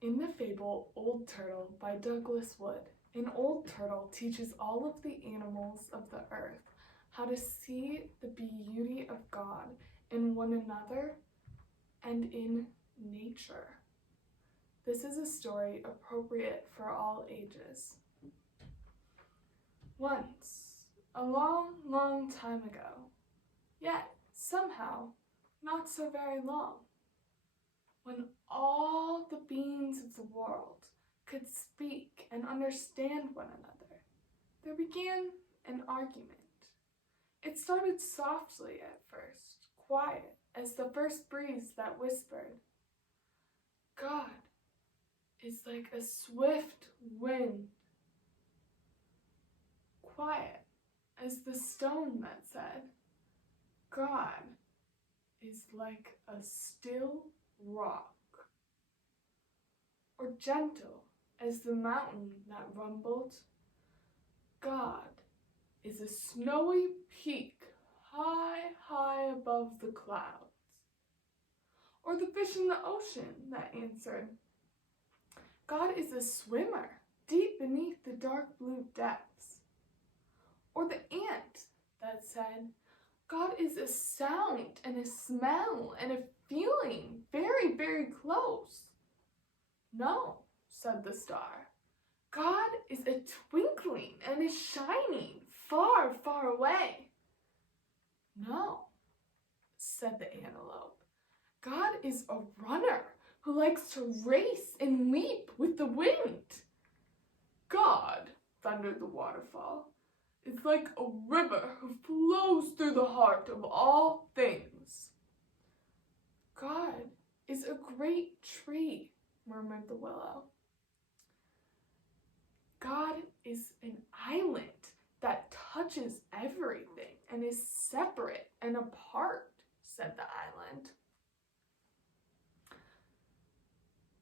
In the fable Old Turtle by Douglas Wood, an old turtle teaches all of the animals of the earth how to see the beauty of God in one another and in nature. This is a story appropriate for all ages. Once, a long, long time ago, yet somehow not so very long, when all the beings of the world could speak and understand one another, there began an argument. It started softly at first, quiet as the first breeze that whispered, "God is like a swift wind," quiet as the stone that said, "God is like a still rock," or gentle as the mountain that rumbled, "God is a snowy peak high, high above the clouds," or the fish in the ocean that answered, "God is a swimmer deep beneath the dark blue depths," or the ant that said, "God is a sound and a smell and a feeling very, very close." "No," said the star, "God is a twinkling and a shining far, far away." "No," said the antelope, "God is a runner who likes to race and leap with the wind." "God," thundered the waterfall, "is like a river who flows through the heart of all things." "God is a great tree," murmured the willow. "God is an island that touches everything and is separate and apart," said the island.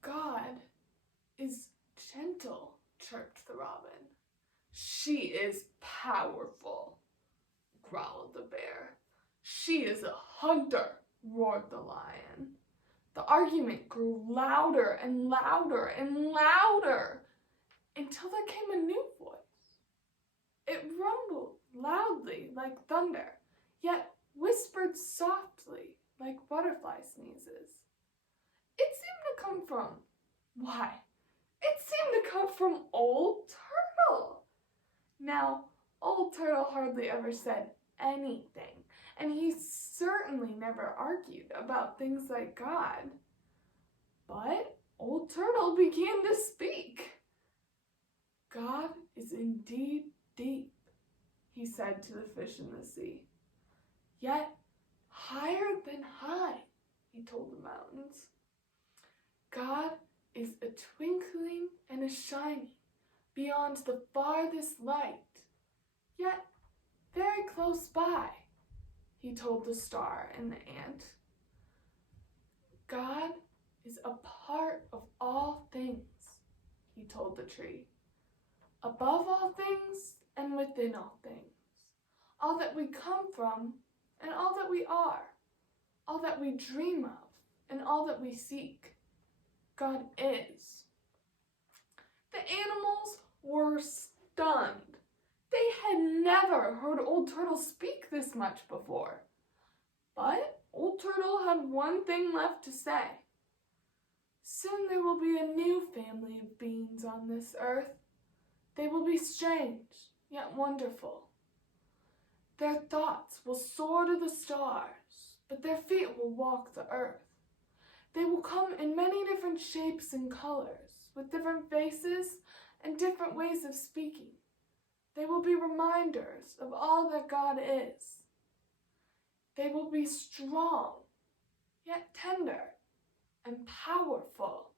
"God is gentle," chirped the robin. "She is powerful," growled the bear. "She is a hunter," roared the lion. The argument grew louder and louder and louder until there came a new voice. It rumbled loudly like thunder, yet whispered softly like butterfly sneezes. It seemed to come from, it seemed to come from Old Turtle. Now, Old Turtle hardly ever said anything, and he certainly never argued about things like God. But Old Turtle began to speak. "God is indeed deep," he said to the fish in the sea. "Yet higher than high," he told the mountains. "God is a twinkling and a shining beyond the farthest light, yet very close by," he told the star and the ant. "God is a part of all things," he told the tree. "Above all things and within all things, all that we come from and all that we are, all that we dream of and all that we seek, God is." The animals were stunned. They had never heard Old Turtle speak this much before. But Old Turtle had one thing left to say. "Soon there will be a new family of beings on this earth. They will be strange, yet wonderful. Their thoughts will soar to the stars, but their feet will walk the earth. They will come in many different shapes and colors, with different faces and different ways of speaking. They will be reminders of all that God is. They will be strong, yet tender and powerful.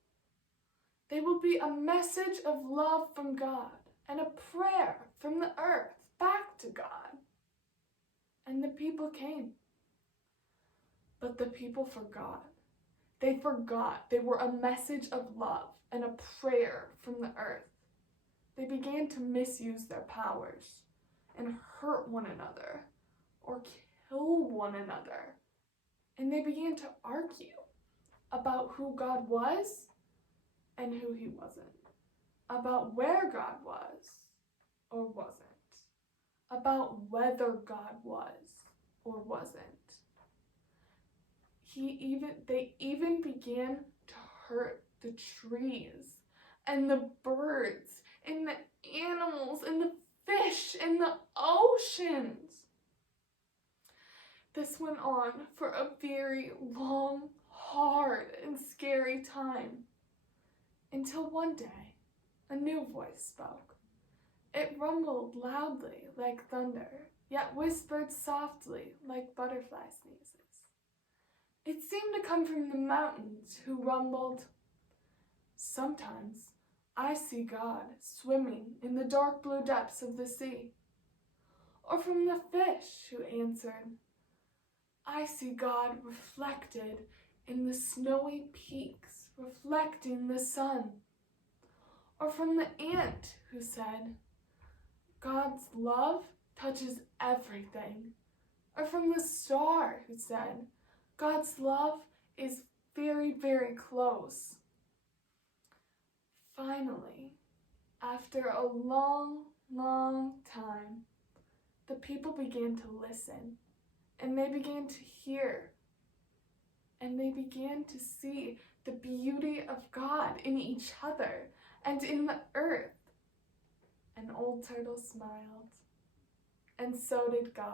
They will be a message of love from God and a prayer from the earth back to God." And the people came. But the people forgot. They forgot they were a message of love and a prayer from the earth. They began to misuse their powers and hurt one another or kill one another. And they began to argue about who God was and who he wasn't, about where God was or wasn't, about whether God was or wasn't. They even began to hurt the trees and the birds and the animals and the fish and the oceans. This went on for a very long, hard, and scary time, until one day a new voice spoke. It rumbled loudly like thunder, yet whispered softly like butterfly sneezes. It seemed to come from the mountains, who rumbled, "Sometimes I see God swimming in the dark blue depths of the sea." Or from the fish, who answered, "I see God reflected in the snowy peaks, reflecting the sun." Or from the ant, who said, "God's love touches everything." Or from the star, who said, "God's love is very, very close." Finally, after a long, long time, the people began to listen, and they began to hear, and they began to see the beauty of God in each other and in the earth. And Old Turtle smiled, and so did God.